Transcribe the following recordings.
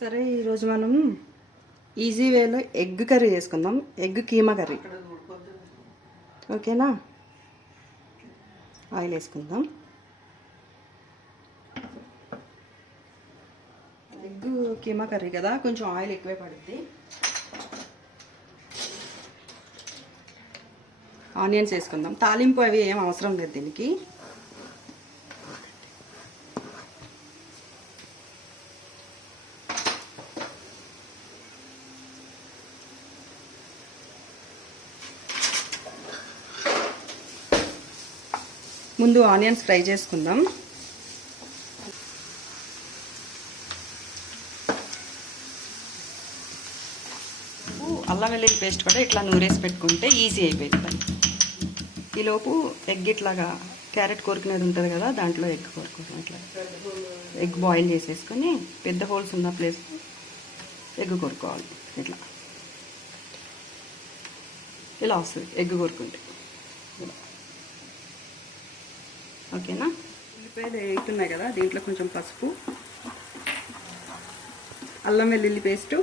సరే ఈరోజు మనం ఈజీ వేలో ఎగ్ కర్రీ చేసుకుందాం. Egg keema curry. ఓకేనా? ఆయిల్ వేసుకుందాం. ఎగ్ కీమా కర్రీ కదా, కొంచెం ఆయిల్ ఎక్కువే పడుద్ది. ఆనియన్స్ వేసుకుందాం. తాలింపు అవి ఏం అవసరం లేదు దీనికి. ముందు ఆనియన్స్ ఫ్రై చేసుకుందాం. అల్లం వెల్లుల్లి పేస్ట్ కూడా ఇట్లా నూరేసి పెట్టుకుంటే ఈజీ అయిపోయింది పని. ఈలోపు ఎగ్ ఇట్లాగా క్యారెట్ కొరికినది ఉంటుంది కదా, దాంట్లో ఎగ్ కొరుకుతాం. ఇట్లా ఎగ్ బాయిల్ చేసేసుకొని పెద్ద హోల్స్ ఉన్న ప్లేస్ ఎగ్ కొరుకోవాలి. ఇట్లా ఇలా వస్తుంది ఎగ్ కొరుకుంటే. ఓకేనా? ఉల్లిపాయలు వేగుతున్నాయి కదా, దీంట్లో కొంచెం పసుపు, అల్లం వెల్లుల్లి పేస్టు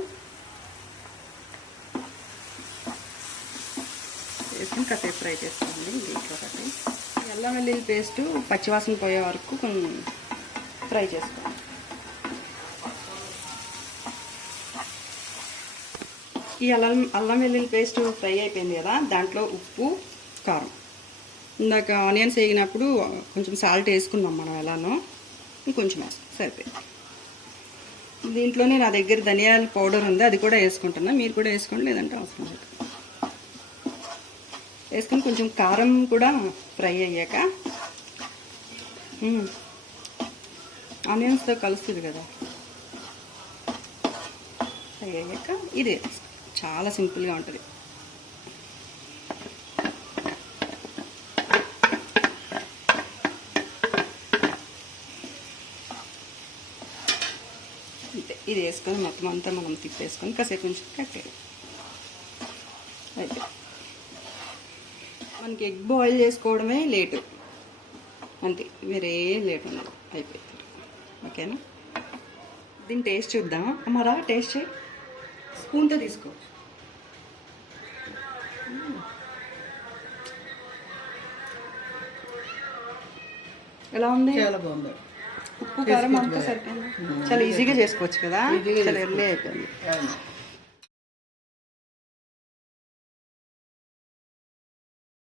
వేసుకొని కాసేపు ఫ్రై చేసుకోండి. దీంట్లో ఒకటి అల్లం వెల్లుల్లి పేస్టు పచ్చివాసన పోయే వరకు కొంచెం ఫ్రై చేసుకోండి. ఈ అల్లం వెల్లుల్లి పేస్ట్ ఫ్రై అయిపోయింది కదా, దాంట్లో ఉప్పు, కారం. ఇందాక ఆనియన్స్ వేగినప్పుడు కొంచెం సాల్ట్ వేసుకున్నాం మనం ఎలానో, ఇంకొంచెం వేస్తాం సరిపోయింది. దీంట్లోనే నా దగ్గర ధనియాల పౌడర్ ఉంది, అది కూడా వేసుకుంటున్నా. మీరు కూడా వేసుకోండి, లేదంటే అవసరం లేదు. వేసుకొని కొంచెం కారం కూడా ఫ్రై అయ్యాక ఆనియన్స్తో కలుస్తుంది కదా, ఫ్రై అయ్యాక ఇది చాలా సింపుల్గా ఉంటుంది. ఇది వేసుకొని మొత్తం అంతా మనం తిప్పేసుకొని కాసేపు నుంచి కట్టేది. అయితే మనకి ఎగ్ బాయిల్ చేసుకోవడమే లేటు, అంతే, వేరే లేట్ ఉండదు. అయిపోయింది. ఓకేనా? దీన్ని టేస్ట్ చూద్దాం. అమ్మారా టేస్ట్ చేయి, స్పూన్తో తీసుకో. ఎలా ఉంది? చాలా బాగుంది. ఉప్పు కారం అంతా సరిపోయింది. చాలా ఈజీగా చేసుకోవచ్చు కదా, చాలా ఎర్లీ అయిపోయింది.